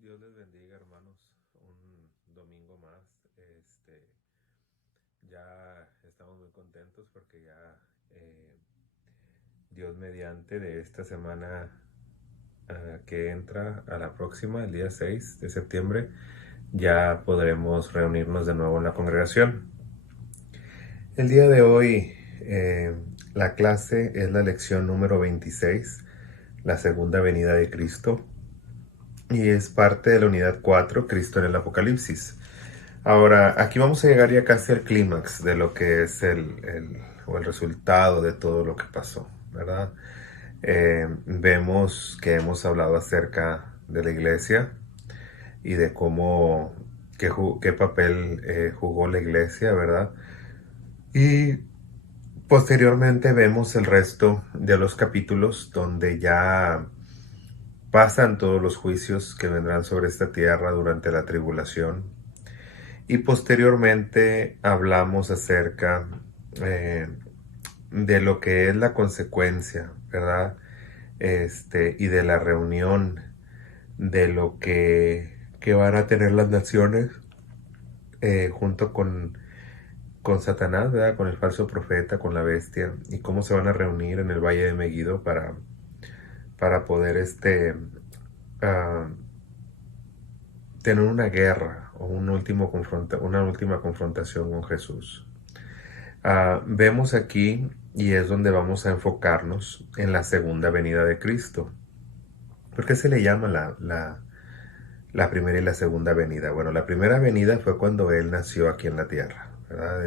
Dios les bendiga, hermanos. Un domingo más. Ya estamos muy contentos porque ya Dios mediante de esta semana que entra a la próxima, el día 6 de septiembre, ya podremos reunirnos de nuevo en la congregación. El día de hoy la clase es la lección número 26, la segunda venida de Cristo, y es parte de la unidad 4, Cristo en el Apocalipsis. Ahora, aquí vamos a llegar ya casi al clímax de lo que es el resultado de todo lo que pasó, ¿verdad? Vemos que hemos hablado acerca de la iglesia y de cómo, qué papel jugó la iglesia, ¿verdad? Y posteriormente vemos el resto de los capítulos donde ya pasan todos los juicios que vendrán sobre esta tierra durante la tribulación. Y posteriormente hablamos acerca eh, de lo que es la consecuencia, ¿verdad? Y de la reunión de lo que van a tener las naciones junto con Satanás, ¿verdad? Con el falso profeta, con la bestia, y cómo se van a reunir en el Valle de Megiddo para poder uh, tener una guerra o una última confrontación con Jesús. Vemos aquí, y es donde vamos a enfocarnos, en la segunda venida de Cristo. ¿Por qué se le llama la primera y la segunda venida? Bueno, la primera venida fue cuando Él nació aquí en la tierra, ¿verdad?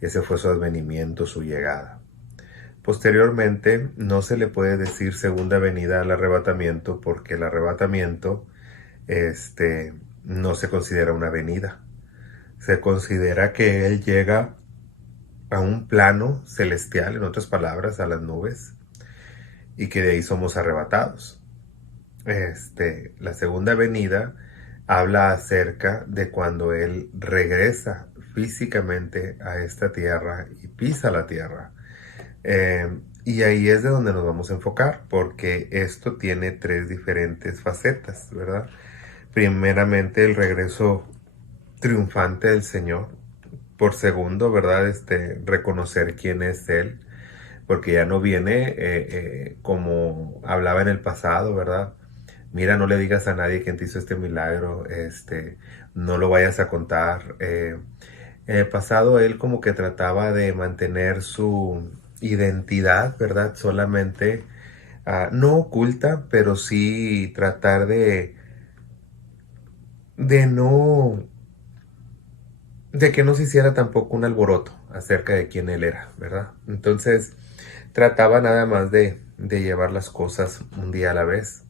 Ese fue su advenimiento, su llegada. Posteriormente, no se le puede decir segunda venida al arrebatamiento porque el arrebatamiento no se considera una venida. Se considera que Él llega a un plano celestial, en otras palabras, a las nubes, y que de ahí somos arrebatados. La segunda venida habla acerca de cuando Él regresa físicamente a esta tierra y pisa la tierra. Y ahí es de donde nos vamos a enfocar, porque esto tiene tres diferentes facetas, ¿verdad? Primeramente, el regreso triunfante del Señor. Por segundo, ¿verdad? Reconocer quién es Él, porque ya no viene como hablaba en el pasado, ¿verdad? Mira, no le digas a nadie quién te hizo este milagro, no lo vayas a contar. En el pasado él como que trataba de mantener su identidad, ¿verdad? Solamente, no oculta, pero sí tratar de no, de que no se hiciera tampoco un alboroto acerca de quién él era, ¿verdad? Entonces trataba nada más de llevar las cosas un día a la vez.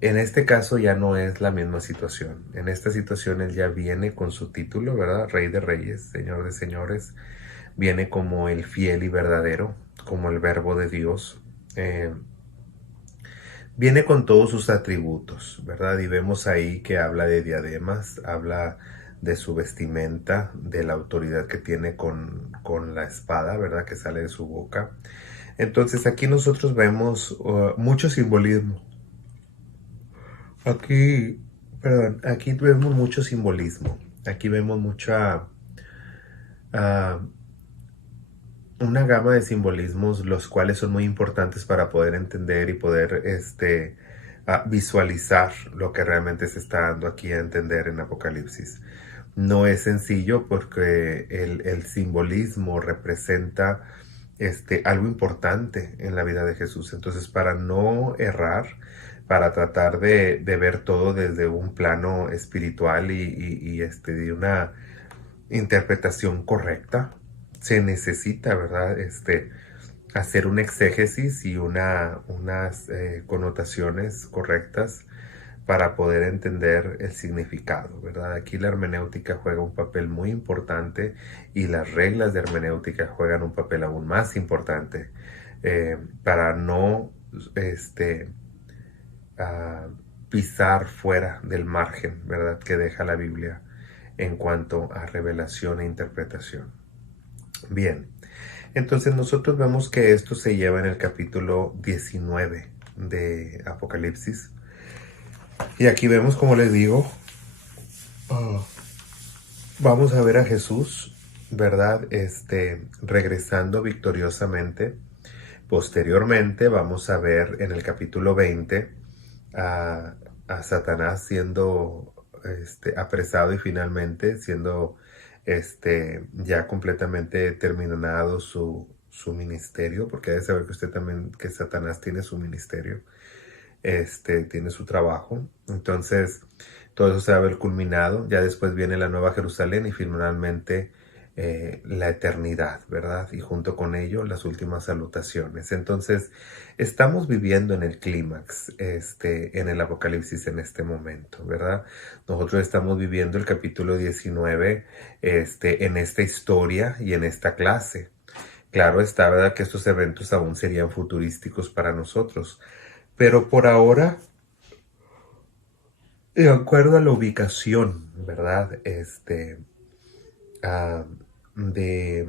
En este caso ya no es la misma situación. En esta situación él ya viene con su título, ¿verdad? Rey de reyes, Señor de señores. Viene como el fiel y verdadero, como el verbo de Dios. Viene con todos sus atributos, ¿verdad? Y vemos ahí que habla de diademas, habla de su vestimenta, de la autoridad que tiene con la espada, ¿verdad? Que sale de su boca. Entonces aquí nosotros vemos mucho simbolismo. Aquí, perdón, aquí vemos mucho simbolismo. Aquí vemos uh, una gama de simbolismos, los cuales son muy importantes para poder entender y poder visualizar lo que realmente se está dando aquí a entender en Apocalipsis. No es sencillo porque el simbolismo representa algo importante en la vida de Jesús. Entonces, para no errar, para tratar de ver todo desde un plano espiritual y de una interpretación correcta, se necesita, ¿verdad? Hacer un exégesis y unas connotaciones correctas para poder entender el significado, ¿verdad? Aquí la hermenéutica juega un papel muy importante y las reglas de hermenéutica juegan un papel aún más importante para no uh, pisar fuera del margen, ¿verdad? Que deja la Biblia en cuanto a revelación e interpretación. Bien, entonces nosotros vemos que esto se lleva en el capítulo 19 de Apocalipsis. Y aquí vemos, como les digo, ah, vamos a ver a Jesús, ¿verdad? Regresando victoriosamente. Posteriormente vamos a ver en el capítulo 20 a, a Satanás siendo apresado y finalmente siendo ya completamente terminado su ministerio, porque debe saber que usted también, que Satanás tiene su ministerio, tiene su trabajo. Entonces, todo eso se va a ver culminado. Ya después viene la Nueva Jerusalén y finalmente la eternidad, ¿verdad? Y junto con ello las últimas salutaciones. Entonces, estamos viviendo en el clímax, en el Apocalipsis en este momento, ¿verdad? Nosotros estamos viviendo el capítulo 19, en esta historia y en esta clase. Claro está, ¿verdad?, que estos eventos aún serían futurísticos para nosotros. Pero por ahora, de acuerdo a la ubicación, ¿verdad? Ah, de,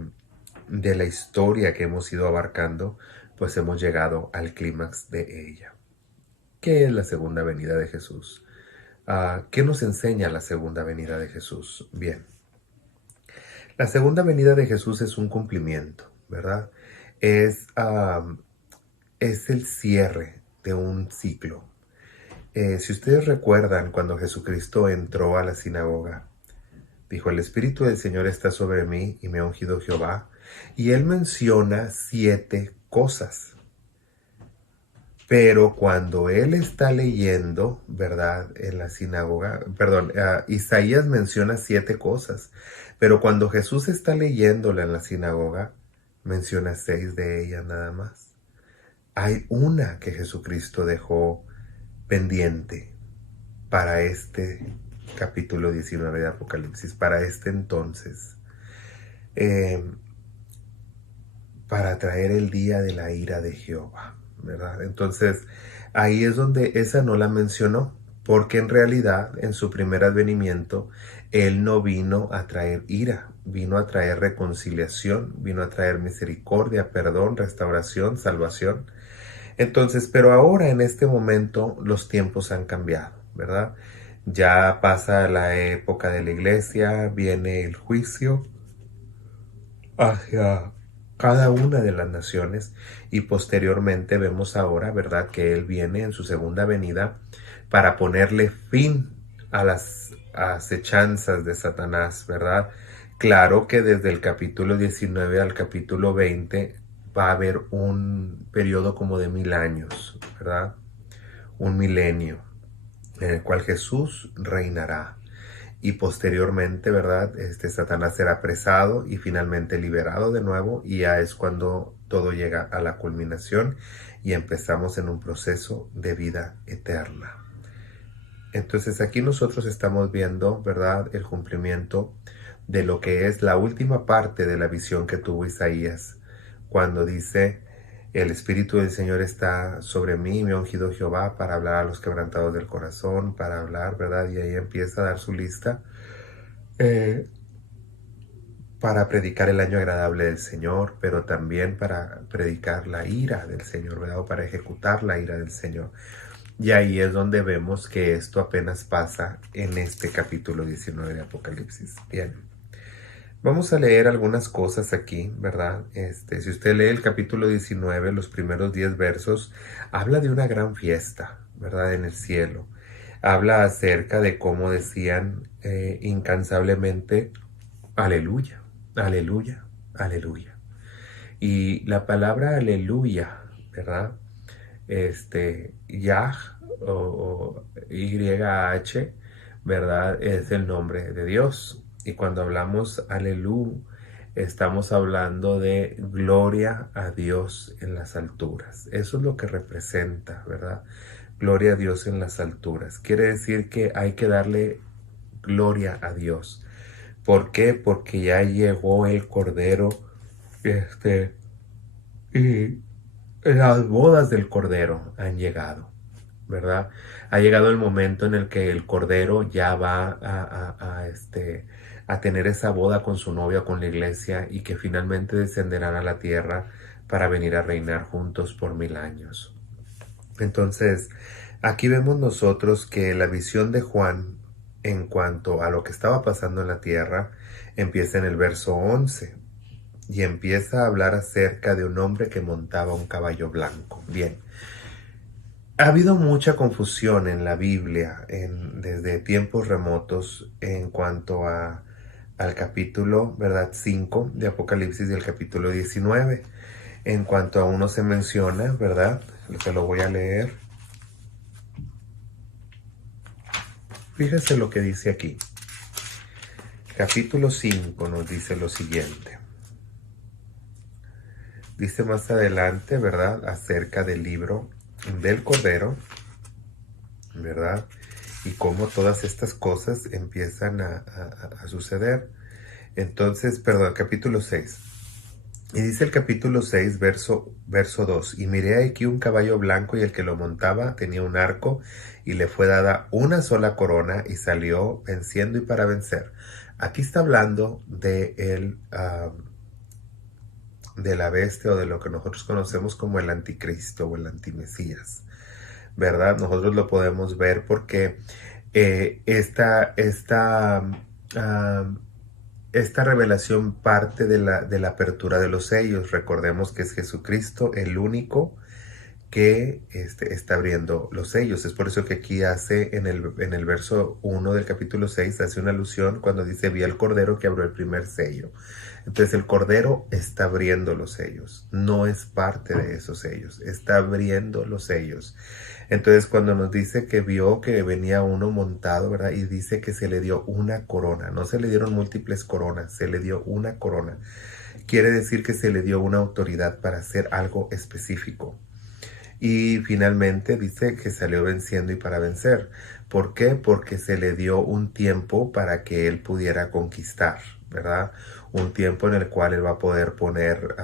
de la historia que hemos ido abarcando, pues hemos llegado al clímax de ella. ¿Qué es la segunda venida de Jesús? ¿Qué nos enseña la segunda venida de Jesús? Bien, la segunda venida de Jesús es un cumplimiento, ¿verdad? Es, es el cierre de un ciclo. Si ustedes recuerdan cuando Jesucristo entró a la sinagoga, dijo: el Espíritu del Señor está sobre mí y me ha ungido Jehová. Y él menciona 7 cosas. Pero cuando él está leyendo, ¿verdad?, en la sinagoga, perdón, Isaías menciona 7 cosas. Pero cuando Jesús está leyéndola en la sinagoga, menciona 6 de ellas nada más. Hay una que Jesucristo dejó pendiente para este capítulo 19 de Apocalipsis, para este entonces, eh, para traer el día de la ira de Jehová, ¿verdad? Entonces, ahí es donde esa no la mencionó, porque en realidad en su primer advenimiento, él no vino a traer ira, vino a traer reconciliación, vino a traer misericordia, perdón, restauración, salvación. Entonces, pero ahora en este momento los tiempos han cambiado, ¿verdad? Ya pasa la época de la iglesia, viene el juicio hacia cada una de las naciones y posteriormente vemos ahora, ¿verdad?, que Él viene en su segunda venida para ponerle fin a las acechanzas de Satanás, ¿verdad? Claro que desde el capítulo 19 al capítulo 20 va a haber un periodo como de 1000 años, ¿verdad? Un milenio en el cual Jesús reinará. Y posteriormente, ¿verdad?, Satanás será apresado y finalmente liberado de nuevo, y ya es cuando todo llega a la culminación y empezamos en un proceso de vida eterna. Entonces aquí nosotros estamos viendo, ¿verdad?, el cumplimiento de lo que es la última parte de la visión que tuvo Isaías, cuando dice: el Espíritu del Señor está sobre mí, me ha ungido Jehová para hablar a los quebrantados del corazón, para hablar, ¿verdad? Y ahí empieza a dar su lista, eh, para predicar el año agradable del Señor, pero también para predicar la ira del Señor, ¿verdad? O para ejecutar la ira del Señor. Y ahí es donde vemos que esto apenas pasa en este capítulo 19 de Apocalipsis. Bien, vamos a leer algunas cosas aquí, ¿verdad? Si usted lee el capítulo 19, los primeros 10 versos, habla de una gran fiesta, ¿verdad?, en el cielo. Habla acerca de cómo decían incansablemente: aleluya, aleluya, aleluya. Y la palabra aleluya, ¿verdad? Yah o YH, ¿verdad?, es el nombre de Dios. Y cuando hablamos aleluya, estamos hablando de gloria a Dios en las alturas. Eso es lo que representa, ¿verdad? Gloria a Dios en las alturas. Quiere decir que hay que darle gloria a Dios. ¿Por qué? Porque ya llegó el Cordero, y las bodas del Cordero han llegado, ¿verdad? Ha llegado el momento en el que el Cordero ya va a tener esa boda con su novia, con la iglesia, y que finalmente descenderán a la tierra para venir a reinar juntos por 1000 años. Entonces, Aquí vemos nosotros que la visión de Juan en cuanto a lo que estaba pasando en la tierra empieza en el verso 11 y empieza a hablar acerca de un hombre que montaba un caballo blanco. Bien, ha habido mucha confusión en la Biblia desde tiempos remotos en cuanto al capítulo, ¿verdad? 5 de Apocalipsis y el capítulo 19. En cuanto a uno se menciona, ¿verdad? Se lo voy a leer. Fíjese lo que dice aquí. Capítulo 5 nos dice lo siguiente. Dice más adelante, ¿verdad? Acerca del libro del Cordero, ¿verdad? Y cómo todas estas cosas empiezan a suceder. Entonces, perdón, capítulo 6. Y dice el capítulo 6, verso 2. Y miré aquí un caballo blanco y el que lo montaba tenía un arco y le fue dada una sola corona y salió venciendo y para vencer. Aquí está hablando de la bestia o de lo que nosotros conocemos como el anticristo o el antimesías, ¿verdad? Nosotros lo podemos ver porque esta revelación parte de la apertura de los sellos. Recordemos que es Jesucristo el único que está abriendo los sellos. Es por eso que aquí hace en el verso 1 del capítulo 6, hace una alusión cuando dice: vi al Cordero que abrió el primer sello. Entonces el Cordero está abriendo los sellos, no es parte de esos sellos, está abriendo los sellos. Entonces cuando nos dice que vio que venía uno montado, ¿verdad? Y dice que se le dio una corona, no se le dieron múltiples coronas, se le dio una corona. Quiere decir que se le dio una autoridad para hacer algo específico. Y finalmente dice que salió venciendo y para vencer. ¿Por qué? Porque se le dio un tiempo para que él pudiera conquistar, ¿verdad? Un tiempo en el cual él va a poder poner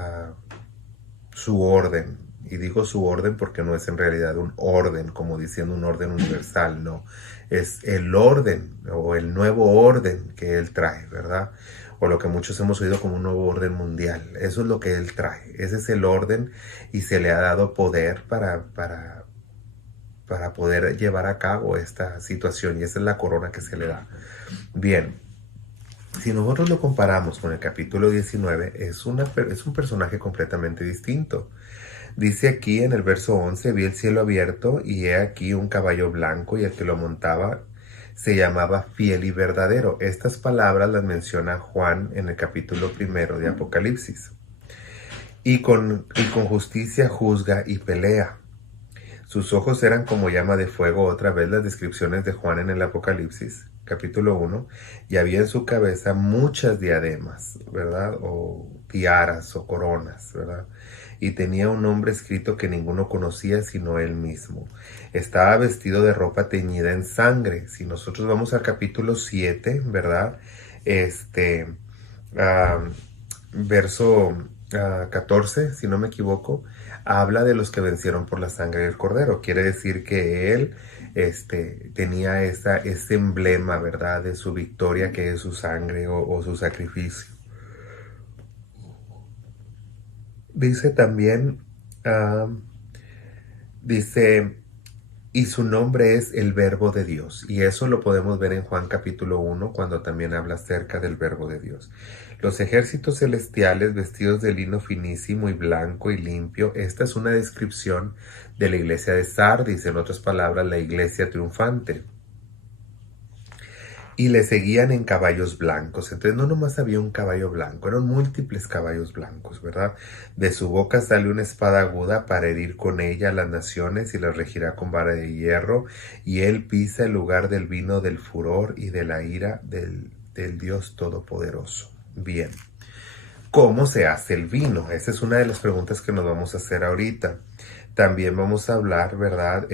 su orden. Y digo su orden porque no es en realidad un orden, como diciendo un orden universal, no. Es el orden o el nuevo orden que él trae, ¿verdad? O lo que muchos hemos oído como un nuevo orden mundial. Eso es lo que él trae. Ese es el orden y se le ha dado poder para poder llevar a cabo esta situación. Y esa es la corona que se le da. Bien, si nosotros lo comparamos con el capítulo 19, es un personaje completamente distinto. Dice aquí en el verso 11, vi el cielo abierto y he aquí un caballo blanco y el que lo montaba se llamaba Fiel y Verdadero. Estas palabras las menciona Juan en el capítulo 1 de Apocalipsis. Y con justicia juzga y pelea. Sus ojos eran como llama de fuego, otra vez las descripciones de Juan en el Apocalipsis, capítulo 1, y había en su cabeza muchas diademas, ¿verdad? O tiaras o coronas, ¿verdad? Y tenía un nombre escrito que ninguno conocía sino él mismo. Estaba vestido de ropa teñida en sangre. Si nosotros vamos al capítulo 7, ¿verdad? Verso 14, si no me equivoco, habla de los que vencieron por la sangre del Cordero. Quiere decir que él tenía ese emblema, ¿verdad? De su victoria, que es su sangre o su sacrificio. Dice también, y su nombre es el Verbo de Dios. Y eso lo podemos ver en Juan capítulo 1, cuando también habla acerca del Verbo de Dios. Los ejércitos celestiales vestidos de lino finísimo y blanco y limpio. Esta es una descripción de la iglesia de Sardis, en otras palabras, la iglesia triunfante. Y le seguían en caballos blancos. Entonces no nomás había un caballo blanco, eran múltiples caballos blancos, ¿verdad? De su boca sale una espada aguda para herir con ella a las naciones y las regirá con vara de hierro. Y él pisa el lugar del vino del furor y de la ira del Dios Todopoderoso. Bien, ¿cómo se hace el vino? Esa es una de las preguntas que nos vamos a hacer ahorita. También vamos a hablar, ¿verdad?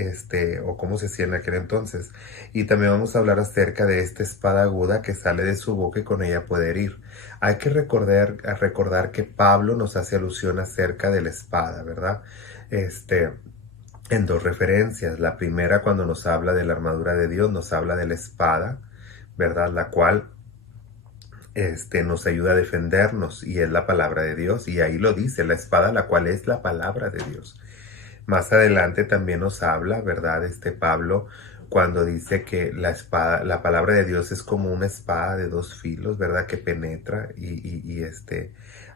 O cómo se hacía en aquel entonces. Y también vamos a hablar acerca de esta espada aguda que sale de su boca y con ella puede herir. Hay que recordar que Pablo nos hace alusión acerca de la espada, ¿verdad? En dos referencias. La primera, cuando nos habla de la armadura de Dios, nos habla de la espada, ¿verdad? La cual nos ayuda a defendernos y es la palabra de Dios. Y ahí lo dice, la espada, la cual es la palabra de Dios. Más adelante también nos habla, ¿verdad? Pablo, cuando dice que la espada, la palabra de Dios es como una espada de dos filos, ¿verdad? Que penetra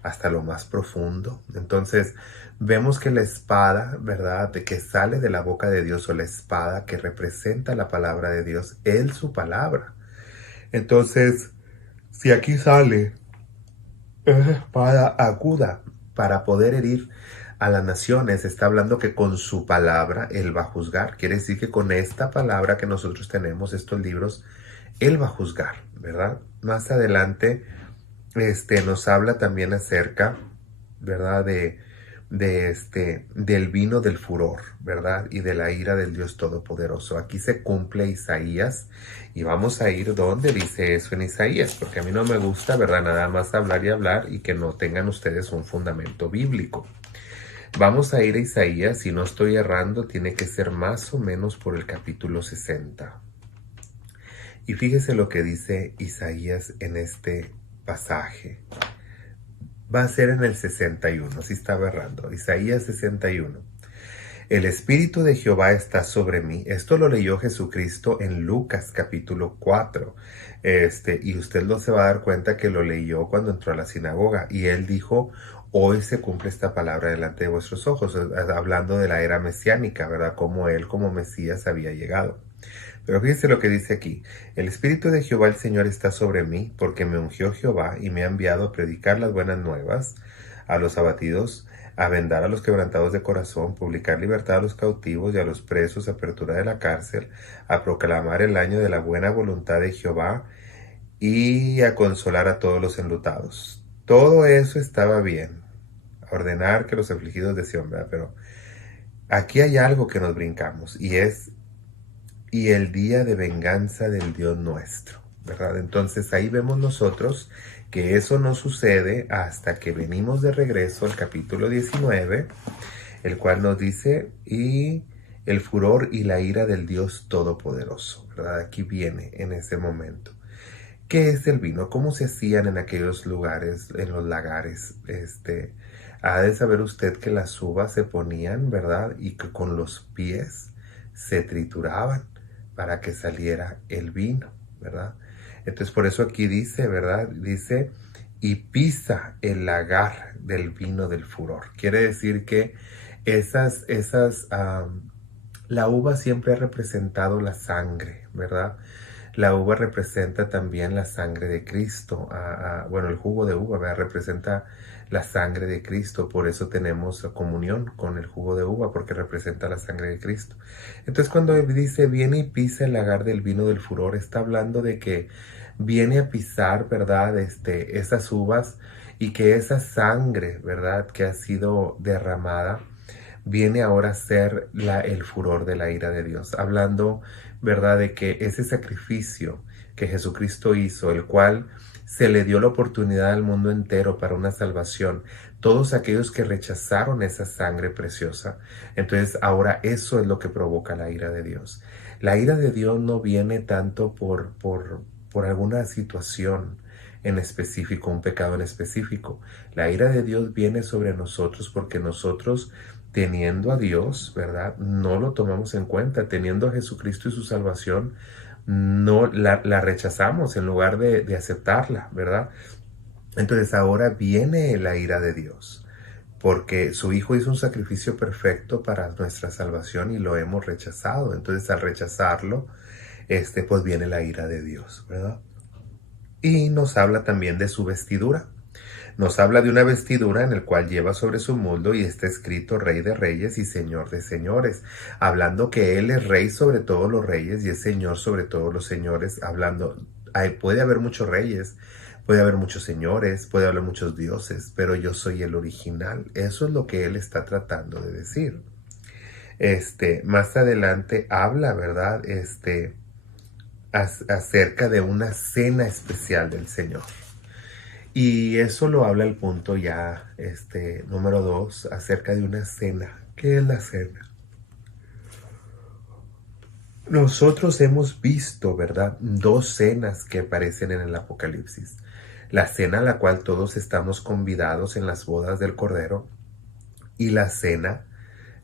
hasta lo más profundo. Entonces, vemos que la espada, ¿verdad? De que sale de la boca de Dios, o la espada que representa la palabra de Dios, es su palabra. Entonces, si aquí sale esa espada aguda para poder herir a las naciones, está hablando que con su palabra Él va a juzgar. Quiere decir que con esta palabra que nosotros tenemos, estos libros, Él va a juzgar, ¿verdad? Más adelante, nos habla también acerca, ¿verdad? Del vino del furor, ¿verdad? Y de la ira del Dios Todopoderoso. Aquí se cumple Isaías, y vamos a ir donde dice eso en Isaías, porque a mí no me gusta, ¿verdad? Nada más hablar y hablar y que no tengan ustedes un fundamento bíblico. Vamos a ir a Isaías, si no estoy errando, tiene que ser más o menos por el capítulo 60. Y fíjese lo que dice Isaías en este pasaje. Va a ser en el 61, si estaba errando. Isaías 61. El Espíritu de Jehová está sobre mí. Esto lo leyó Jesucristo en Lucas capítulo 4. Y usted se va a dar cuenta que lo leyó cuando entró a la sinagoga. Y él dijo, hoy se cumple esta palabra delante de vuestros ojos. Hablando de la era mesiánica, ¿verdad? Como él como Mesías había llegado. Pero fíjese lo que dice aquí. El Espíritu de Jehová el Señor está sobre mí, porque me ungió Jehová y me ha enviado a predicar las buenas nuevas a los abatidos, a vendar a los quebrantados de corazón, publicar libertad a los cautivos y a los presos, apertura de la cárcel, a proclamar el año de la buena voluntad de Jehová y a consolar a todos los enlutados. Todo eso estaba bien. A ordenar que los afligidos de Sión, ¿verdad? Pero aquí hay algo que nos brincamos, y el día de venganza del Dios nuestro, ¿verdad? Entonces ahí vemos nosotros que eso no sucede hasta que venimos de regreso al capítulo 19, el cual nos dice, y el furor y la ira del Dios Todopoderoso, ¿verdad? Aquí viene en ese momento. ¿Qué es el vino? ¿Cómo se hacían en aquellos lugares, en los lagares? Ha de saber usted que las uvas se ponían, ¿verdad? Y que con los pies se trituraban para que saliera el vino, ¿verdad? Entonces por eso aquí dice, ¿verdad? Dice, y pisa el lagar del vino del furor. Quiere decir que la uva siempre ha representado la sangre, ¿verdad? La uva representa también la sangre de Cristo. Bueno, el jugo de uva, ¿verdad? Representa la sangre de Cristo. Por eso tenemos comunión con el jugo de uva, porque representa la sangre de Cristo. Entonces cuando dice viene y pisa el lagar del vino del furor, está hablando de que viene a pisar, ¿verdad? Esas uvas, y que esa sangre, ¿verdad? Que ha sido derramada, viene ahora a ser el furor de la ira de Dios. Hablando, ¿verdad? De que ese sacrificio que Jesucristo hizo, el cual se le dio la oportunidad al mundo entero para una salvación, todos aquellos que rechazaron esa sangre preciosa, entonces ahora eso es lo que provoca la ira de Dios. La ira de Dios no viene tanto por alguna situación en específico, un pecado en específico. La ira de Dios viene sobre nosotros porque nosotros, teniendo a Dios, ¿verdad? No lo tomamos en cuenta. Teniendo a Jesucristo y su salvación, no la rechazamos en lugar de aceptarla, ¿verdad? Entonces ahora viene la ira de Dios, porque su Hijo hizo un sacrificio perfecto para nuestra salvación y lo hemos rechazado. Entonces al rechazarlo, pues viene la ira de Dios, ¿verdad? Y nos habla también de su vestidura. Nos habla de una vestidura en el cual lleva sobre su muslo y está escrito Rey de Reyes y Señor de Señores, hablando que Él es Rey sobre todos los reyes y es Señor sobre todos los señores, hablando, puede haber muchos reyes, puede haber muchos señores, puede haber muchos dioses, pero yo soy el original. Eso es lo que Él está tratando de decir. Más adelante habla, ¿verdad? Acerca de una cena especial del Señor. Y eso lo habla el punto ya, número 2, acerca de una cena. ¿Qué es la cena? Nosotros hemos visto, ¿verdad? 2 cenas que aparecen en el Apocalipsis. La cena a la cual todos estamos convidados en las bodas del Cordero, y la cena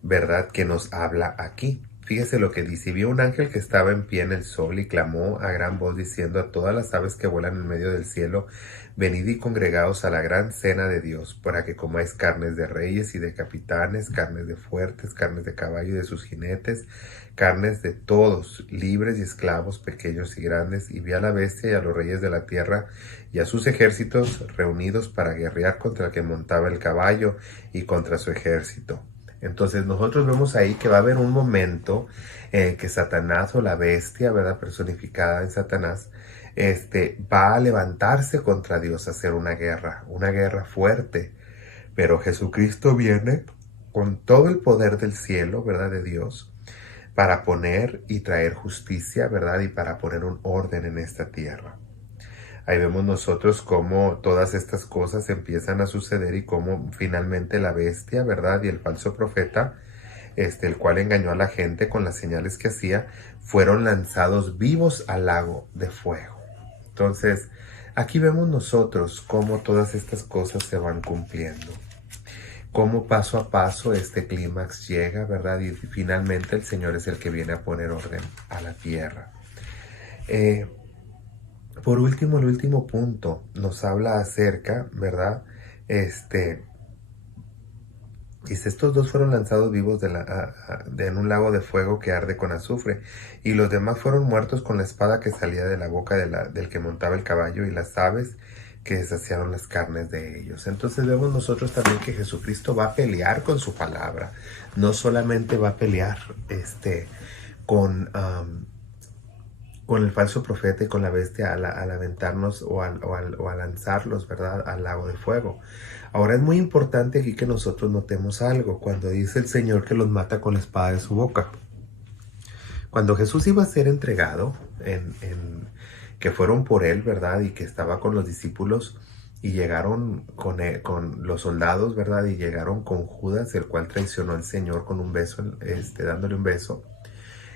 ¿verdad? Que nos habla aquí. Fíjese lo que dice: vio un ángel que estaba en pie en el sol y clamó a gran voz diciendo a todas las aves que vuelan en medio del cielo: venid y congregaos a la gran cena de Dios, para que comáis carnes de reyes y de capitanes, carnes de fuertes, carnes de caballo y de sus jinetes, carnes de todos, libres y esclavos, pequeños y grandes. Y vi a la bestia y a los reyes de la tierra y a sus ejércitos reunidos para guerrear contra el que montaba el caballo y contra su ejército. Entonces nosotros vemos ahí que va a haber un momento en que Satanás, o la bestia, ¿verdad?, personificada en Satanás, va a levantarse contra Dios, a hacer una guerra fuerte. Pero Jesucristo viene con todo el poder del cielo, ¿verdad?, de Dios, para poner y traer justicia, ¿verdad?, y para poner un orden en esta tierra. Ahí vemos nosotros cómo todas estas cosas empiezan a suceder y cómo finalmente la bestia, ¿verdad?, y el falso profeta, el cual engañó a la gente con las señales que hacía, fueron lanzados vivos al lago de fuego. Entonces, aquí vemos nosotros cómo todas estas cosas se van cumpliendo, cómo paso a paso este clímax llega, ¿verdad? Y finalmente el Señor es el que viene a poner orden a la tierra. Por último, el último punto nos habla acerca, ¿verdad? Dice: estos dos fueron lanzados vivos en un lago de fuego que arde con azufre, y los demás fueron muertos con la espada que salía de la boca del que montaba el caballo, y las aves que deshaciaron las carnes de ellos. Entonces vemos nosotros también que Jesucristo va a pelear con su palabra. No solamente va a pelear con el falso profeta y con la bestia al aventarnos o a lanzarlos, ¿verdad?, al lago de fuego. Ahora es muy importante aquí que nosotros notemos algo cuando dice el Señor que los mata con la espada de su boca. Cuando Jesús iba a ser entregado, que fueron por él, ¿verdad?, y que estaba con los discípulos y llegaron con los soldados, ¿verdad?, y llegaron con Judas, el cual traicionó al Señor con un beso, dándole un beso.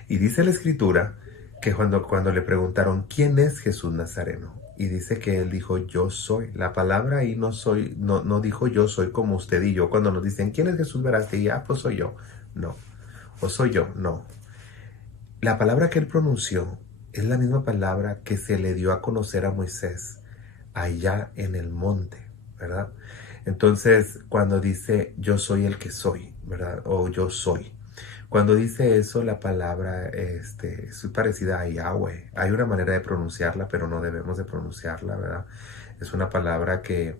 Y dice la Escritura que cuando le preguntaron ¿quién es Jesús Nazareno? Y dice que él dijo: yo soy. La palabra ahí no dijo yo soy como usted y yo. Cuando nos dicen ¿quién es Jesús Veraste? Y pues soy yo. No. O soy yo. No. La palabra que él pronunció es la misma palabra que se le dio a conocer a Moisés allá en el monte, ¿verdad? Entonces, cuando dice yo soy el que soy, ¿verdad? O yo soy. Cuando dice eso, la palabra es parecida a Yahweh. Hay una manera de pronunciarla, pero no debemos de pronunciarla, ¿verdad? Es una palabra que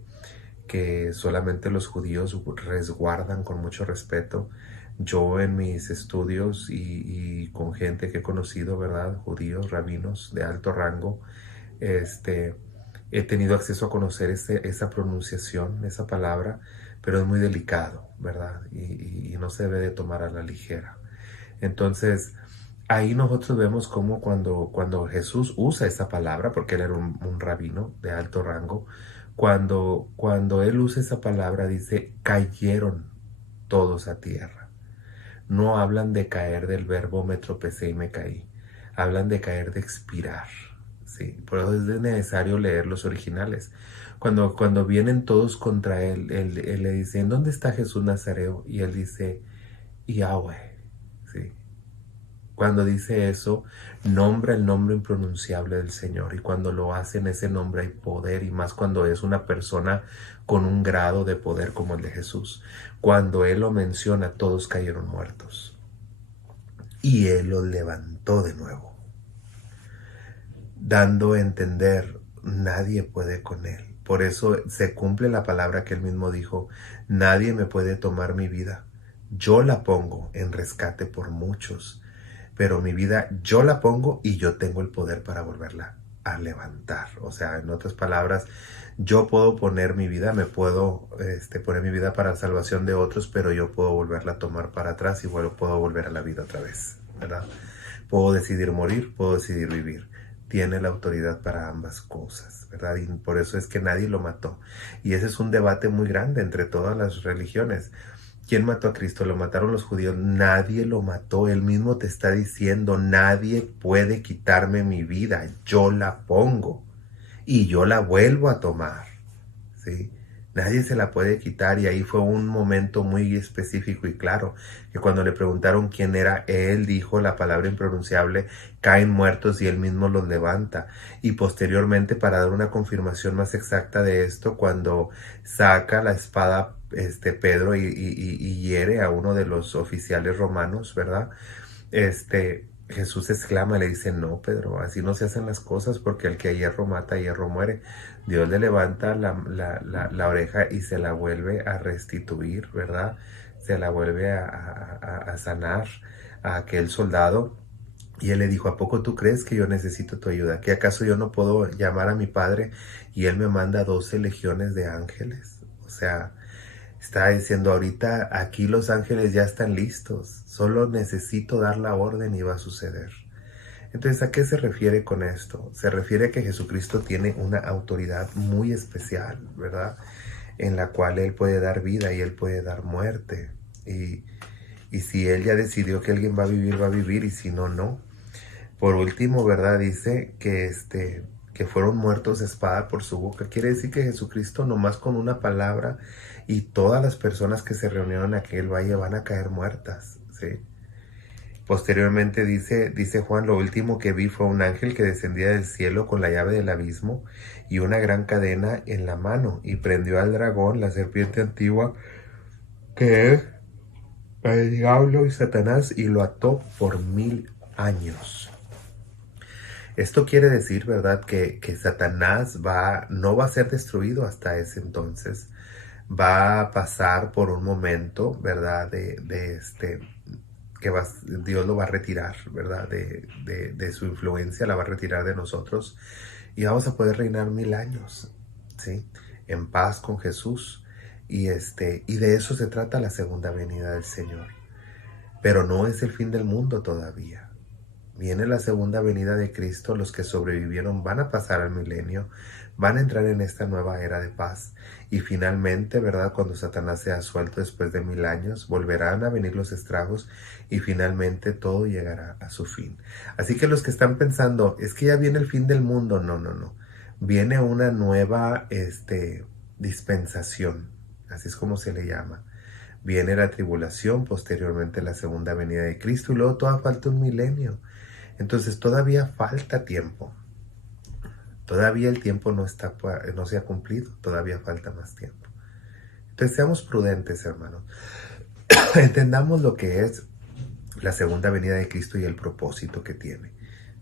solamente los judíos resguardan con mucho respeto. Yo en mis estudios y con gente que he conocido, ¿verdad?, judíos, rabinos de alto rango, he tenido acceso a conocer esa pronunciación, esa palabra, pero es muy delicado, ¿verdad? Y no se debe de tomar a la ligera. Entonces, ahí nosotros vemos cómo cuando Jesús usa esa palabra, porque él era un rabino de alto rango, cuando él usa esa palabra, dice: cayeron todos a tierra. No hablan de caer del verbo me tropecé y me caí. Hablan de caer, de expirar. Sí, por eso es necesario leer los originales. Cuando vienen todos contra él le dice: ¿dónde está Jesús Nazareo? Y él dice: Yahweh. Sí. Cuando dice eso, nombra el nombre impronunciable del Señor, y cuando lo hace en ese nombre hay poder, y más cuando es una persona con un grado de poder como el de Jesús. Cuando Él lo menciona, todos cayeron muertos y Él los levantó de nuevo, dando a entender: nadie puede con Él. Por eso se cumple la palabra que Él mismo dijo: nadie me puede tomar mi vida, yo la pongo en rescate por muchos. Pero mi vida yo la pongo y yo tengo el poder para volverla a levantar. O sea, en otras palabras, yo puedo poner mi vida, puedo poner mi vida para la salvación de otros, pero yo puedo volverla a tomar para atrás y puedo volver a la vida otra vez, ¿verdad? Puedo decidir morir, puedo decidir vivir. Tiene la autoridad para ambas cosas, ¿verdad? Y por eso es que nadie lo mató. Y ese es un debate muy grande entre todas las religiones. ¿Quién mató a Cristo? ¿Lo mataron los judíos? Nadie lo mató. Él mismo te está diciendo: nadie puede quitarme mi vida. Yo la pongo y yo la vuelvo a tomar. ¿Sí? Nadie se la puede quitar, y ahí fue un momento muy específico y claro, que cuando le preguntaron quién era, él dijo la palabra impronunciable, caen muertos y él mismo los levanta. Y posteriormente, para dar una confirmación más exacta de esto, cuando saca la espada Pedro y hiere a uno de los oficiales romanos, ¿verdad? Jesús exclama, le dice: no, Pedro, así no se hacen las cosas, porque el que a hierro mata, a hierro muere. Dios le levanta la oreja y se la vuelve a restituir, ¿verdad? Se la vuelve a sanar a aquel soldado. Y él le dijo: ¿a poco tú crees que yo necesito tu ayuda? ¿Que acaso yo no puedo llamar a mi padre y él me manda 12 legiones de ángeles? O sea, está diciendo: ahorita aquí los ángeles ya están listos, solo necesito dar la orden y va a suceder. Entonces, ¿a qué se refiere con esto? Se refiere a que Jesucristo tiene una autoridad muy especial, ¿verdad? En la cual Él puede dar vida y Él puede dar muerte. Y, y si Él ya decidió que alguien va a vivir, y si no, no. Por último, ¿verdad? Dice que fueron muertos de espada por su boca. Quiere decir que Jesucristo, nomás con una palabra, y todas las personas que se reunieron en aquel valle van a caer muertas, ¿sí? Posteriormente dice Juan: lo último que vi fue un ángel que descendía del cielo con la llave del abismo y una gran cadena en la mano, y prendió al dragón, la serpiente antigua, que es el diablo y Satanás, y lo ató por 1000 años. Esto quiere decir, ¿verdad?, que Satanás no va a ser destruido hasta ese entonces. Va a pasar por un momento, ¿verdad?, Dios lo va a retirar, ¿verdad?, de su influencia, la va a retirar de nosotros, y vamos a poder reinar 1000 años, ¿sí? En paz con Jesús. Y de eso se trata la segunda venida del Señor. Pero no es el fin del mundo todavía. Viene la segunda venida de Cristo. Los que sobrevivieron van a pasar al milenio, van a entrar en esta nueva era de paz. Y finalmente, ¿verdad?, cuando Satanás sea suelto después de 1000 años, volverán a venir los estragos y finalmente todo llegará a su fin. Así que los que están pensando: es que ya viene el fin del mundo. No, no, no. Viene una nueva dispensación. Así es como se le llama. Viene la tribulación, posteriormente la segunda venida de Cristo, y luego todavía falta un milenio. Entonces todavía falta tiempo. Todavía el tiempo no se ha cumplido. Todavía falta más tiempo. Entonces seamos prudentes, hermanos. Entendamos lo que es la segunda venida de Cristo y el propósito que tiene.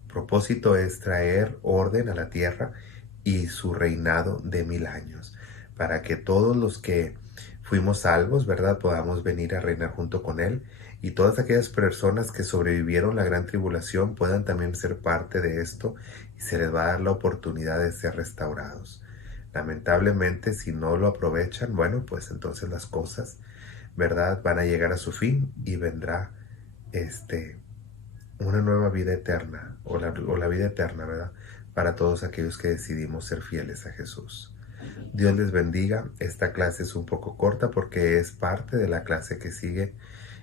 El propósito es traer orden a la tierra y su reinado de 1000 años, para que todos los que fuimos salvos, ¿verdad?, podamos venir a reinar junto con Él, y todas aquellas personas que sobrevivieron la gran tribulación puedan también ser parte de esto, y se les va a dar la oportunidad de ser restaurados. Lamentablemente, si no lo aprovechan, bueno, pues entonces las cosas, ¿verdad?, van a llegar a su fin, y vendrá una nueva vida eterna, o la vida eterna, ¿verdad?, para todos aquellos que decidimos ser fieles a Jesús. Dios les bendiga. Esta clase es un poco corta porque es parte de la clase que sigue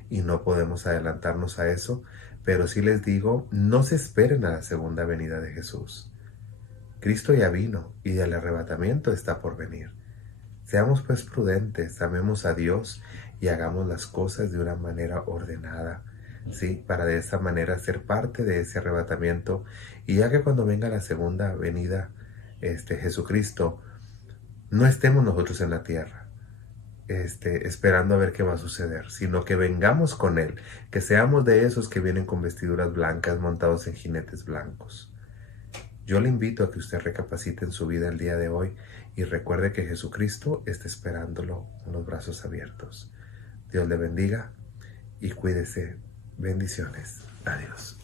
y no podemos adelantarnos a eso, pero sí les digo: no se esperen a la segunda venida de Jesús. Cristo ya vino y el arrebatamiento está por venir. Seamos pues prudentes, amemos a Dios y hagamos las cosas de una manera ordenada, ¿sí?, para de esa manera ser parte de ese arrebatamiento, y ya que cuando venga la segunda venida, Jesucristo, no estemos nosotros en la tierra, esperando a ver qué va a suceder, sino que vengamos con Él, que seamos de esos que vienen con vestiduras blancas, montados en jinetes blancos. Yo le invito a que usted recapacite en su vida el día de hoy y recuerde que Jesucristo está esperándolo con los brazos abiertos. Dios le bendiga y cuídese. Bendiciones. Adiós.